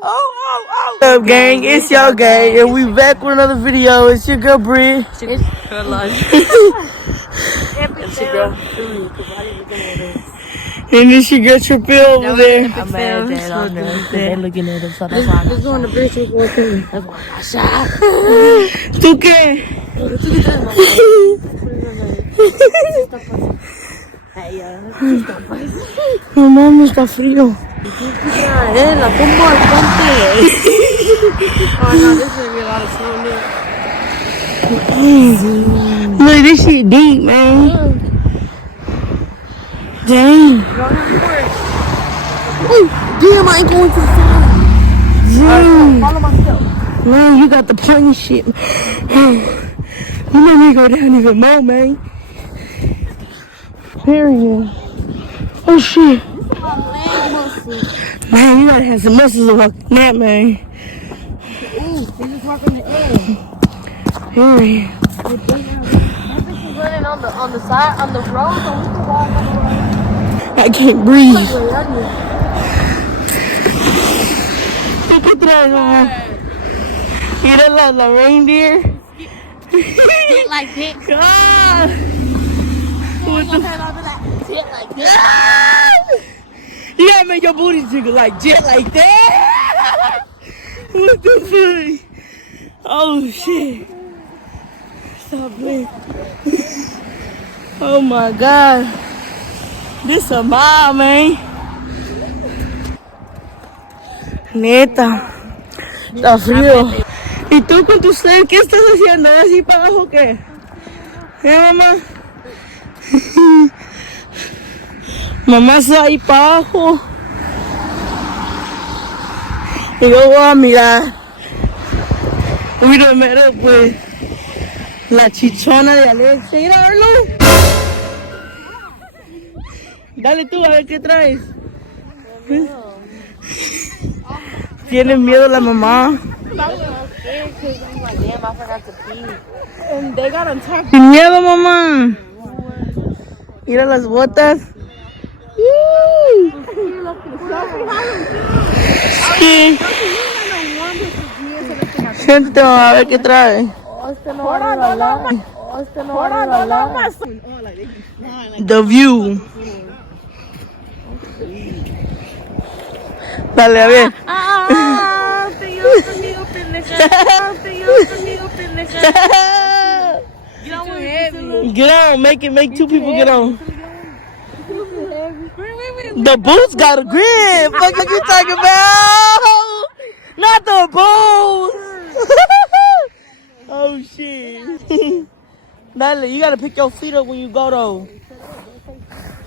What's up, gang? It's your gang, and we back with another video. It's your girl Bree. It's your girl. And this your girl Trippy over there. I'm mad that on there. They looking at us, so that's why I got shot. That's why I got shot. ¿Tú qué? Mamá, me está frío. La tumba al ponte. Oh no, this is gonna be a lot of snow now. Look, this shit deep, man. Dang. Damn, I ain't going to the side. Damn. Follow myself. Man, you got the point shit. You made me go down even more, man. Period. Oh shit. Man, you gotta have some muscles to walk that, man. Ooh, they just walking the edge. Period. Everything's running on the side, on the road, so we can walk on the road. I can't breathe. Look at that, man. You look like the reindeer. Get like that. Ah! What the Get like that. You gotta make your booty jiggle like jet like that. What the fuck? Oh shit. Stop playing. Oh my god. This a mile, man. Neta. Está frío. ¿Y tú con tu sled qué estás haciendo? ¿Así para abajo o qué? Mamá? Mamá está ahí para abajo. Y yo voy a mirar. Mira, mira, pues. La chichona de Alex. Mira, verlo. Dale tú a ver qué traes. ¿Tiene miedo la mamá? Sin miedo, mamá. Mira las botas. Sí. Siéntate, mamá, a ver qué trae. The view. Dale, a ver. Get on, make two people get on. The boots got a grip. What you talking about? Not the boots. Oh shit. Dale, you gotta pick your feet up when you go though.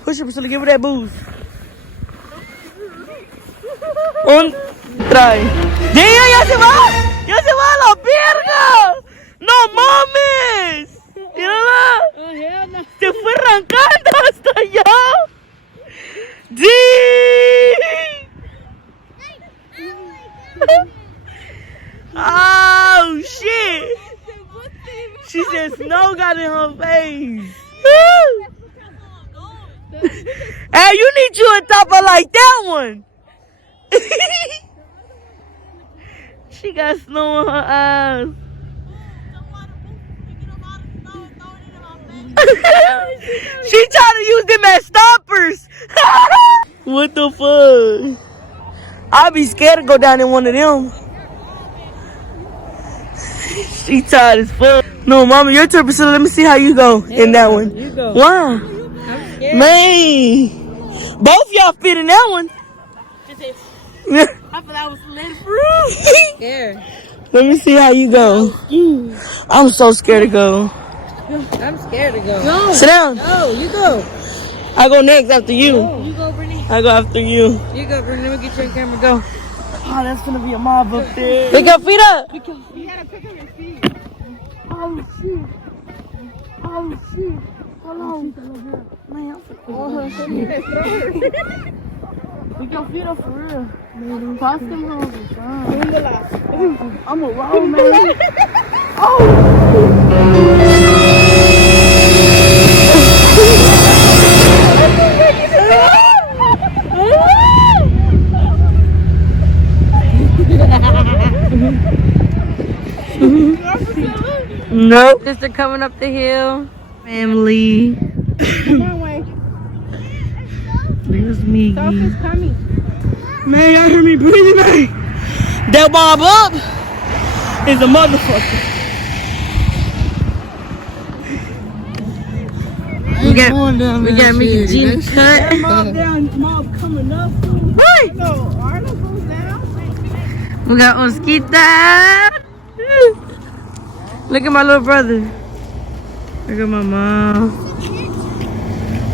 Push it, Priscilla, give her that boost. Trae. ¡Dios, ya se va! ¡Ya se va a la verga! ¡No mames! ¡Mírala! Se fue arrancando hasta allá. ¡Sí! Oh shit! She said snow got in her face. Hey, you need you a topper like that one. She got snow in her eyes. She tried to use them as stoppers. What the fuck? I'd be scared to go down in one of them. She tired as fuck. No, mama, your turn, Priscilla. Let me see how you go in that one. You go. Wow. I'm scared. Man. Both y'all fit in that one. I thought I was letting through. Scared. Let me see how you go. I'm so scared to go. I'm scared to go. No. Sit down. No, you go. I go next after you. No, you go, Brittany. I go after you. You go, Brittany. Let me get you on camera. Go. Oh, that's gonna be a mob up there. Pick your feet up. You gotta pick up your feet. Oh, shit. Oh, shit. Hold on. Man, pick your feet up for real. Toss them hoes. I'm a roll, man. Oh! Nope. Sister coming up the hill. Family. Come on, way. There's me. Self is coming. Man, y'all hear me breathing, man? That bob up is a motherfucker. We got Mickey G cut. That mob down, mob coming up. Hey! No, Arnold goes down. We got Osquita. Look at my little brother. Look at my mom.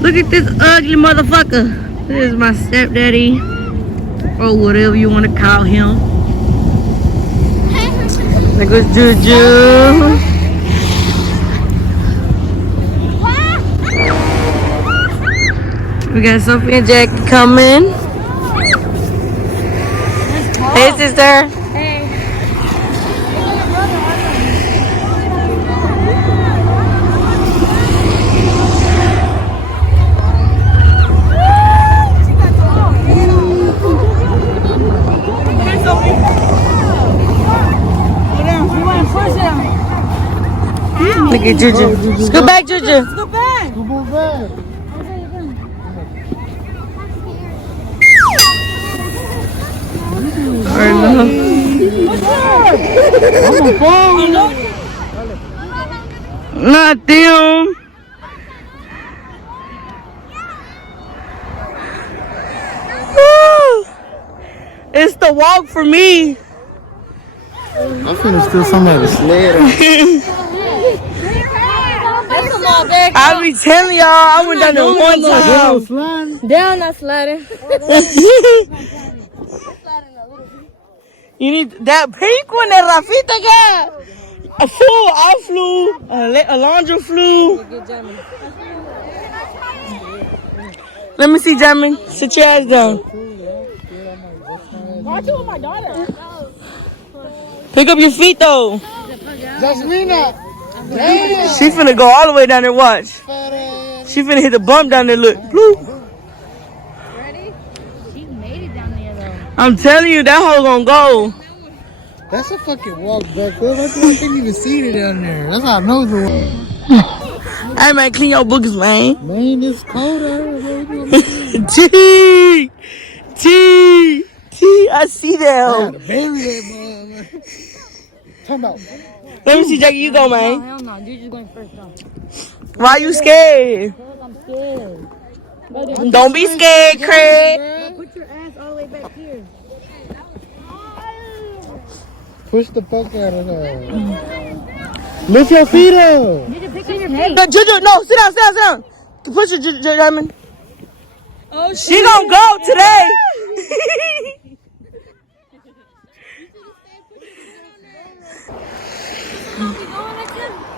Look at this ugly motherfucker. This is my stepdaddy. Or whatever you want to call him. There goes Juju. We got Sophie and Jackie coming. Hey, sister. Hey. Look at Juju. Scoot back, Juju. Go back. Go back. I'm a phone. Not them. It's the walk for me. I'm finna steal somebody's sled. I be telling y'all, I went down there one time. Down, not sliding. You need that pink one that Rafita got. A full, I flew. Alondra flew. Let me see, Jamie. Sit your ass down. Watch it with my daughter. Pick up your feet, though. Jasmina. She finna go all the way down there, watch. She finna hit the bump down there, look. Blue. Ready? She made it down there, though. I'm telling you, that hoe gonna go. That's a fucking walk back there. I can't even see it down there. That's how I know the walk. Hey, man, clean your boogers, man. Man, it's cold out here. T, I see that. I gotta bury that man. Talking about. Let me see, Jackie, you go, man. Hell no, you're just going first, though. Why you scared? I'm scared. Don't be scared, Craig. Put your ass all the way back here. Push the fuck out of her. Lift your feet up. You can pick up your feet. Juju, no, sit down. Push your Juju, Diamond. Oh, She gonna go today.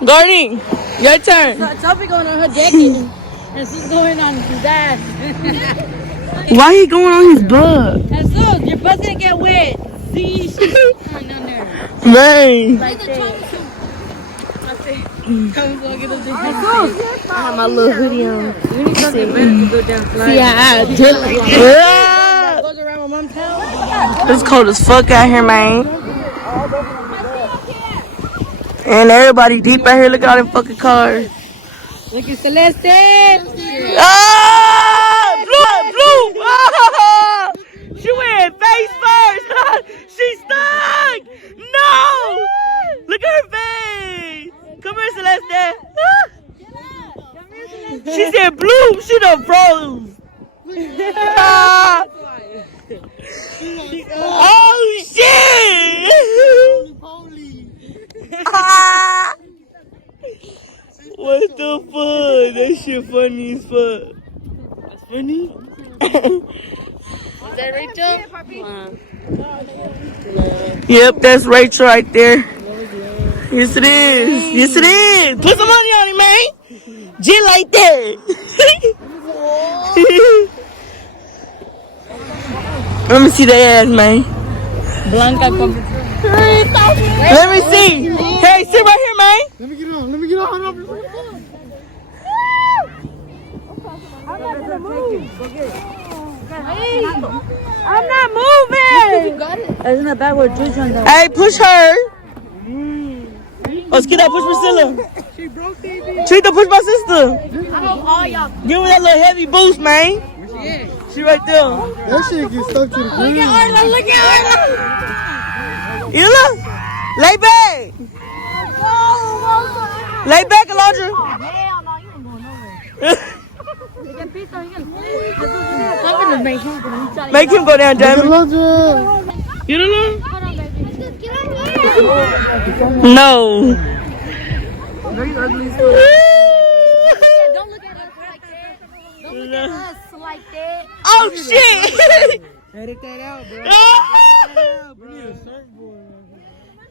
Garney, your turn. Sophie going on her jacket, and she's going on his ass. Why he going on his butt? And so, your butt's gonna get wet. See, she's going down there. Man. Like that. I have my little hoodie on. We need something better to go down slide. Yeah. Goes around my mom's house. It's cold as fuck out here, man. And everybody deep out here. Look at all them fucking cars. Look at Celeste. Ah! Blue! Ah! She went face first. She stuck. No! Look at her face. Come here, Celeste. She said blue. She done froze. Ah! Oh, shit! Ah! What the fuck? That shit funny as fuck. That's funny? Is that Rachel? Yep, that's Rachel right there. Yes, it is. Yes, it is. Put some money on it, man. Just like that. Let me see the ass, man. Blanca. Let me see. Hey, sit right here, man. Let me get on. Hold on. I'm not moving. Isn't that bad where Juju on that? Hey, push her. Oh, Skiddo, push Priscilla. She broke that bitch. Cheetah, push my sister. I hope all y'all. Give me that little heavy boost, man. She right there. That shit get stuck to the ground. Look at Arla. You look. Lay back. Lay back, Alondra. Hell no, you ain't going nowhere. Make him go down, Jamie. Alondra. You don't know? Hold on, baby. No. Very ugly. Don't look at us like that. Don't look at us like that. Oh, shit. Edit that out, bro. We need a surfboard.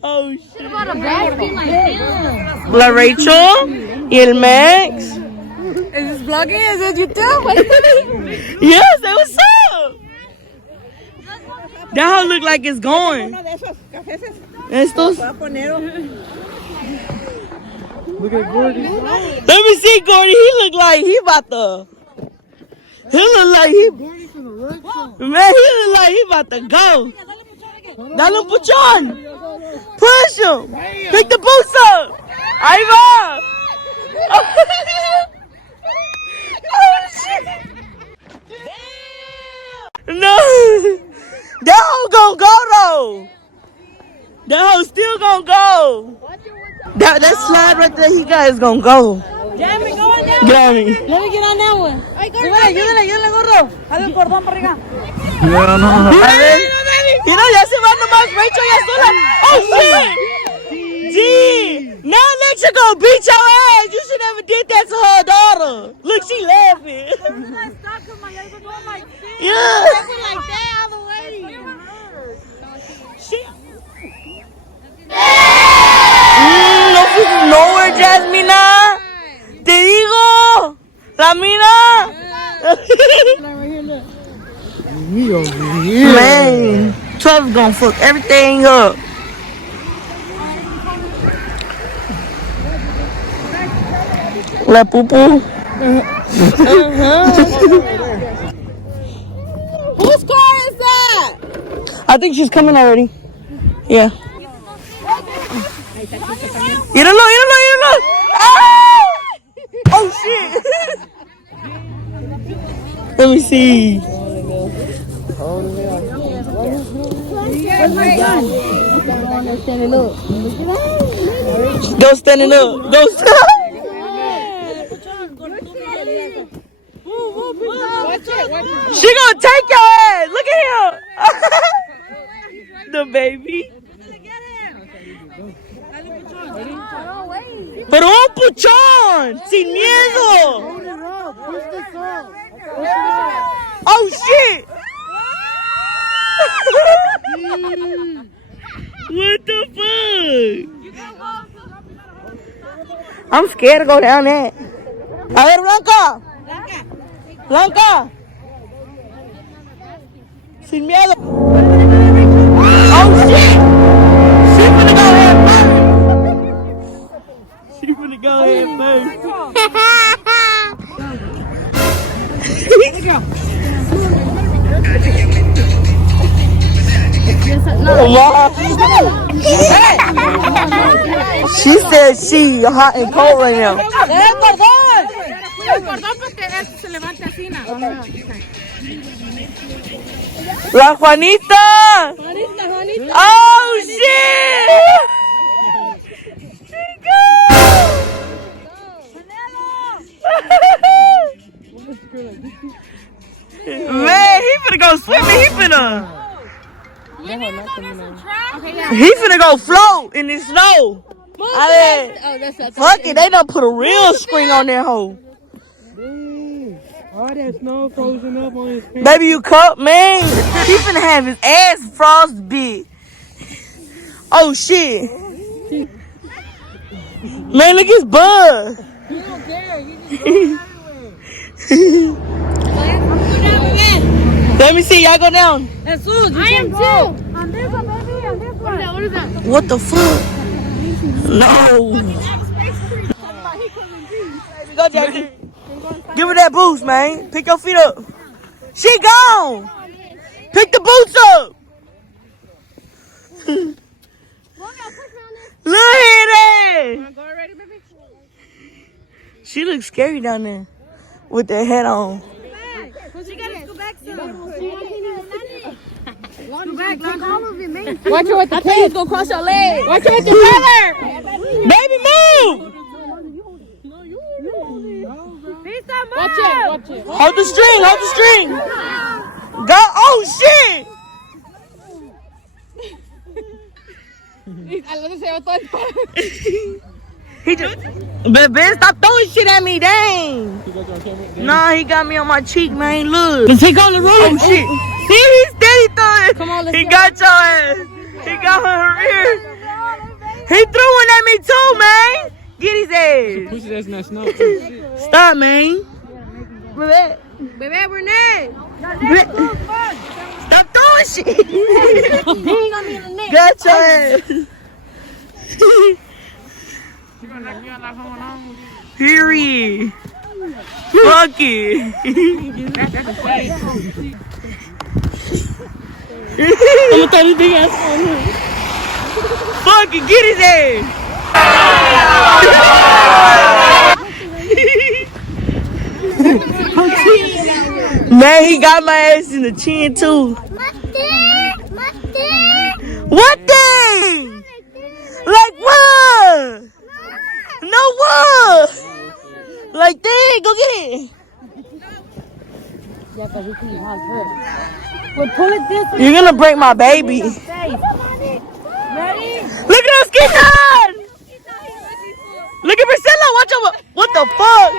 Oh, shit. What about a basket like them? La Rachel y el Max. Is this vlogging? Is it YouTube? Yes, that was up. That hoe look like it's going. Estos. Look at Gordy. Let me see, Gordy. He look like he about to. He look like he. Gordy from the wreck zone. Man, he look like he about to go. Dale puchon. Push him. Pick the boots up. Ahí va. Oh, shit. No. That hoe gonna go, though. That hoe still gonna go. That slide right there he got is gonna go. Jamie, go on down. Get on me. Let me get on that one. Ayúdale, gordo. Jale el cordón para arriba. Yeah, no. A ver. Mira, ya se va nomás. Rachel ya sola. Oh, shit. G. Now let you go beat your ass. You should never did that to her daughter. Look, she laughing. Yeah. Like that all the way. Shit. No fuimos nowhere, Jasmina. Te digo. La mina. Me over here. Man, 12 gonna fuck everything up. La poo-poo. Whose car is that? I think she's coming already. Yeah. You don't know. Ah! Oh, shit. Let me see. Go standing up. Go stand. She gonna take your ass. Look at him. The baby. Pero un puchón. Sin miedo. Oh shit. What the fuck? I'm scared to go down that. A ver, Blanca. Blanca. Sin miedo. Oh shit. She finna go head first. She finna go head first. She said she hot and cold right now. La Juanita. Oh shit. Man, he finna go swimming. He finna go float in the snow. Fuck it, they done put a real screen on that hole. All that snow frozen up on his face. Baby, you cup, man. He finna have his ass frostbit. Oh shit. Man, look at his bug. He don't care. He just Let me see, y'all go down. Jesus, I am too. On this one, baby. On this one. What is that? What the fuck? No. Go, Jackie. Give her that boost, man. Pick your feet up. She gone. Pick the boots up. Look at that. Go already, baby? She looks scary down there with that hat on. She gotta go back some. Go back, take all of it, man. Watch it with the kids. Go cross your legs. Watch it with your brother. Baby, move. Watch it. Hold the string. Go. Oh, shit. He just, but Ben, stop throwing shit at me, dang. Nah, he got me on my cheek, man. Look. Let's take on the road. Oh, shit. See, he's steady throwing. Come on, let's He go. got your ass. He got her ear. He threw one at me too, man. Get his ass. Push his ass in that snow. Stop, man. Baby, Renee. Stop throwing shit. Got your ass. Period. Fuck it. I'm gonna throw this big ass on him. Fuck it, get his ass. Man, he got my ass in the chin too. What thing? Like what? No what? Like that, go get it. You're gonna break my baby. Ready? Look at those kittens! Look at Priscilla, watch out. What the fuck?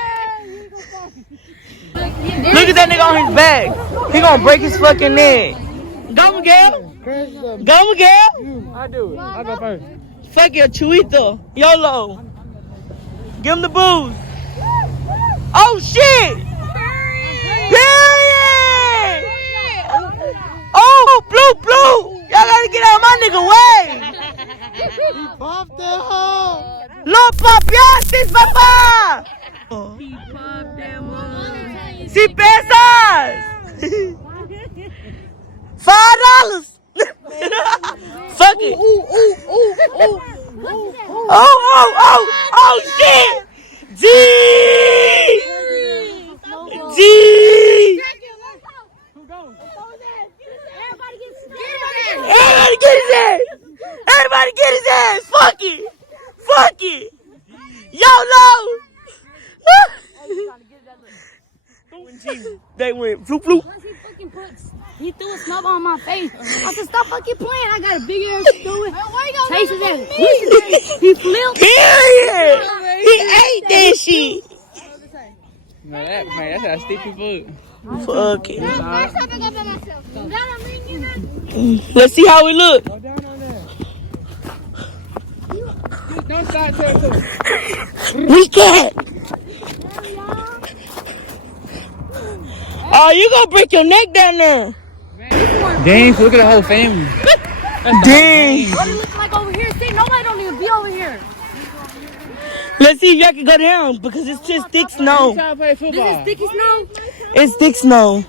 Look at that nigga on his back. He gonna break his fucking neck. Go, Miguel. Go, Miguel. I do it. I go first. Fuck your chuito. YOLO. Give him the booze. Oh shit! Period! Oh, blue! Y'all gotta get out of my nigga way! He popped that hoe. No papiates, papá! Si pesas! $5! Fuck it! Oh shit! G! Everybody get his ass! Everybody get his ass! Fuck it! YOLO! They went floop floop. He threw a snub on my face. I said, stop fucking playing. I got a big ass through it. Chase his ass. He flipped. Period! He ate that shit. Man, that's that sticky food. Fuck it. Let's see how we look. Go down on there. Don't start to. We can't. Oh, you gonna break your neck down there. Dang, look at the whole family. Dang. What it look like over here? See, nobody don't even be over here. Let's see if y'all can go down because it's just thick snow. Trying to play football. This is sticky snow. It's thick snow.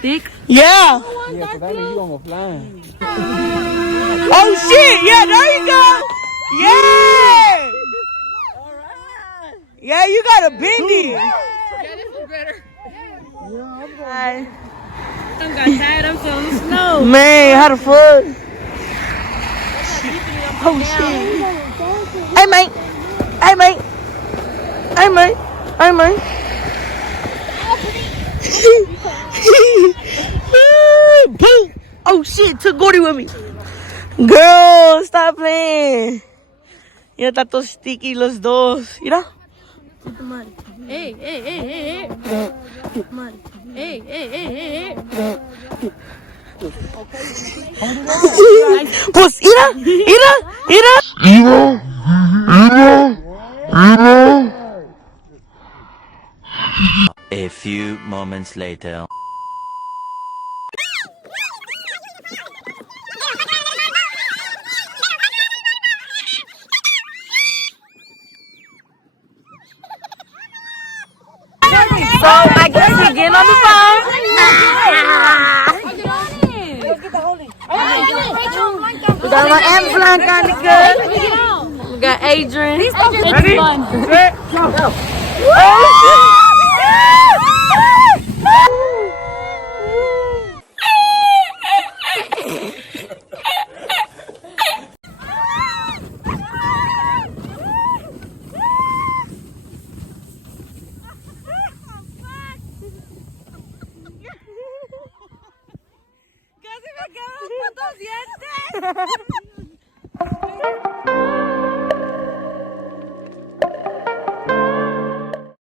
Thick? Yeah. Yeah, so that means you almost flying. Oh shit. Yeah, there you go. Yeah. Yeah, you gotta bend it. Yeah, this is better. Hi. I got tired. I'm feeling the snow. Man, how the fuck? Oh shit. Hey mate. Boom. Oh shit, took Gordy with me. Girl, stop playing. Ya está todo sticky los dos. Mira. Hey. Hey. Pues mira. A few moments later. So I guess we're getting on the phone. We got my ambulance on the good. We Adrian. It's Ready? fun. Set, go. Casi me quedo con 2 dientes.